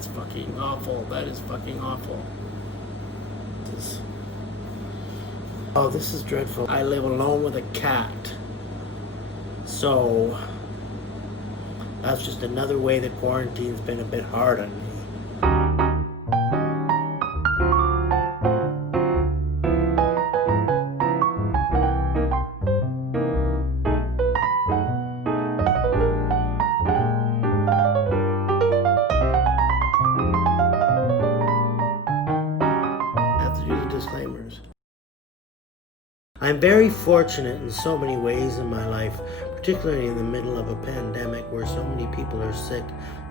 It's fucking awful. That is fucking awful. Oh, this is dreadful. I live alone with a cat. So that's just another way that quarantine's been a bit hard on me. I have to do the disclaimers. I'm very fortunate in so many ways in my life, particularly in the middle of a pandemic where so many people are sick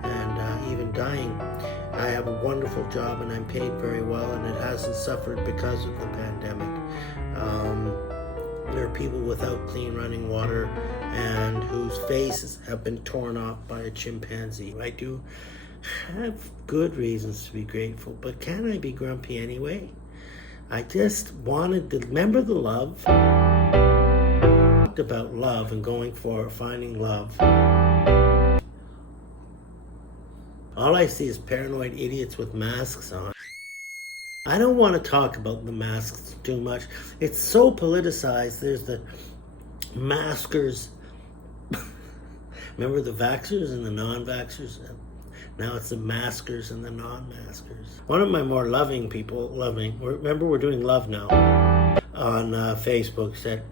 and even dying. I have a wonderful job and I'm paid very well, and it hasn't suffered because of the pandemic. There are people without clean running water and whose faces have been torn off by a chimpanzee. I do have good reasons to be grateful, but can I be grumpy anyway? I just wanted to remember the love. Talked about love and going for finding love. All I see is paranoid idiots with masks on. I don't want to talk about the masks too much. It's so politicized. There's the maskers. Remember the vaxxers and the non-vaxxers? Now it's the maskers and the non-maskers. One of my more loving people, remember we're doing love now, on Facebook, said,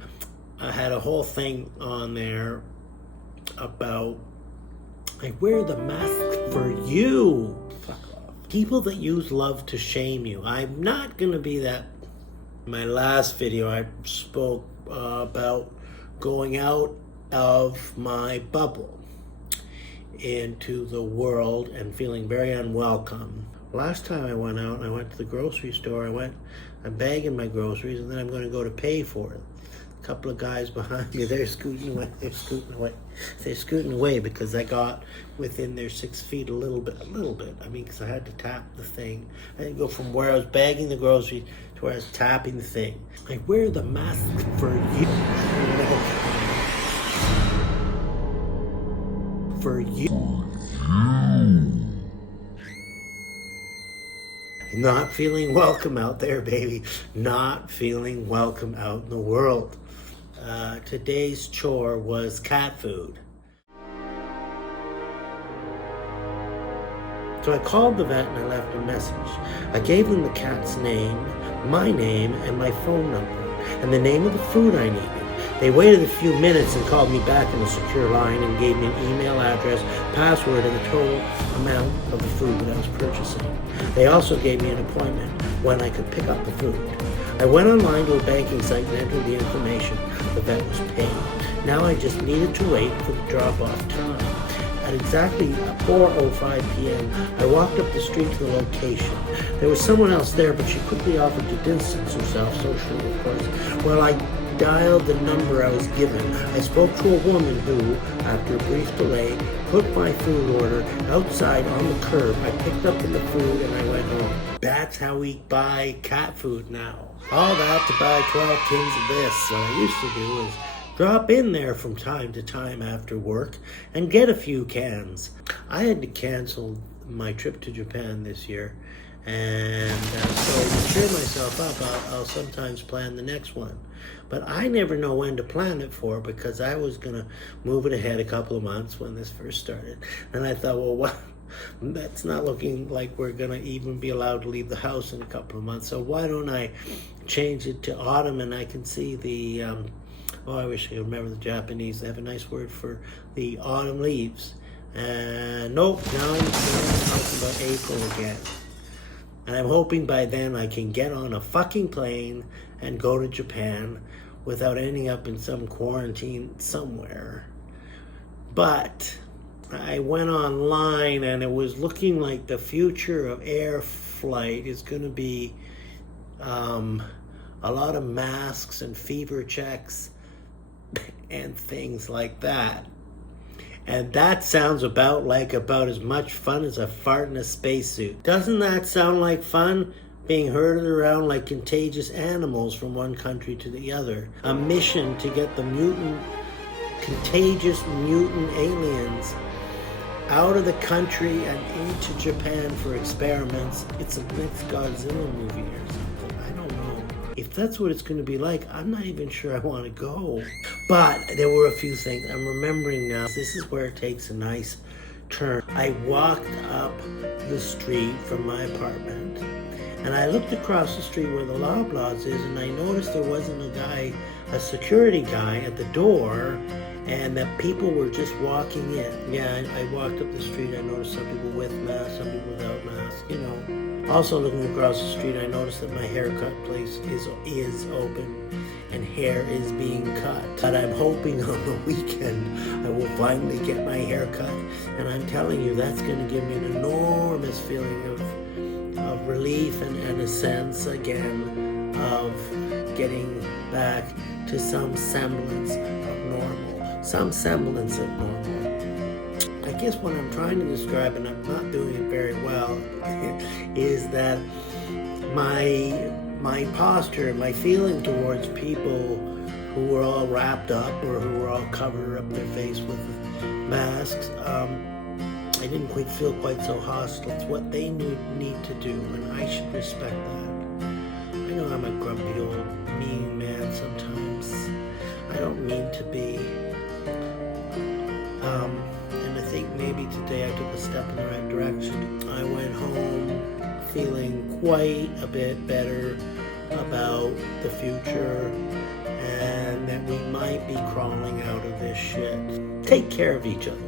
I had a whole thing on there about, I wear the mask for you. Fuck off. People that use love to shame you. I'm not going to be that. In my last video, I spoke about going out of my bubble into the world and feeling very unwelcome. Last time I went out, I went to the grocery store. I'm bagging my groceries, and then I'm going to go to pay for it. A couple of guys behind me, they're scooting away because I got within their 6 feet a little bit. I mean, because I had to tap the thing. I had to go from where I was bagging the groceries to where I was tapping the thing. I wear the mask for you. For you. Not feeling welcome out there, baby. Not feeling welcome out in the world. Today's chore was cat food. So I called the vet and I left a message. I gave them the cat's name, my name, and my phone number, and the name of the food I needed. They waited a few minutes and called me back in a secure line and gave me an email address, password, and the total amount of the food that I was purchasing. They also gave me an appointment when I could pick up the food. I went online to a banking site and entered the information. The vet was paid. Now I just needed to wait for the drop-off time. At exactly 4:05 p.m., I walked up the street to the location. There was someone else there, but she quickly offered to distance herself, socially, of course. Well, I dialed the number I was given. I spoke to a woman who, after a brief delay, put my food order outside on the curb. I picked up the food and I went home. That's how we buy cat food now. All that to buy 12 tins of this. What I used to do is drop in there from time to time after work and get a few cans. I had to cancel my trip to Japan this year, and so to cheer myself up, I'll sometimes plan the next one. But I never know when to plan it for, because I was going to move it ahead a couple of months when this first started. And I thought, well, what? That's not looking like we're going to even be allowed to leave the house in a couple of months. So why don't I change it to autumn, and I can see the, I wish I could remember the Japanese. They have a nice word for the autumn leaves. Nope, now I'm talking about April again. And I'm hoping by then I can get on a fucking plane and go to Japan without ending up in some quarantine somewhere. But I went online and it was looking like the future of air flight is going to be a lot of masks and fever checks and things like that. And that sounds about as much fun as a fart in a spacesuit. Doesn't that sound like fun? Being herded around like contagious animals from one country to the other. A mission to get the contagious mutant aliens out of the country and into Japan for experiments. It's a next Godzilla movie or something. I don't know. If that's what it's going to be like, I'm not even sure I want to go. But there were a few things. I'm remembering now. This is where it takes a nice turn. I walked up the street from my apartment, and I looked across the street where the Loblaws is, and I noticed there wasn't a security guy at the door, and that people were just walking in. Yeah, I walked up the street, I noticed some people with masks, some people without masks, you know. Also looking across the street, I noticed that my haircut place is open, and hair is being cut. But I'm hoping on the weekend I will finally get my hair cut, and I'm telling you, that's going to give me an enormous feeling of relief and a sense again of getting back to some semblance of normal. Some semblance of normal. I guess what I'm trying to describe, and I'm not doing it very well, is that my posture, my feeling towards people who were all wrapped up or who were all covered up their face with masks, I didn't feel quite so hostile. It's what they need to do, and I should respect that. I know I'm a grumpy old mean man sometimes. I don't mean to be. And I think maybe today I took a step in the right direction. I went home feeling quite a bit better about the future, and that we might be crawling out of this shit. Take care of each other.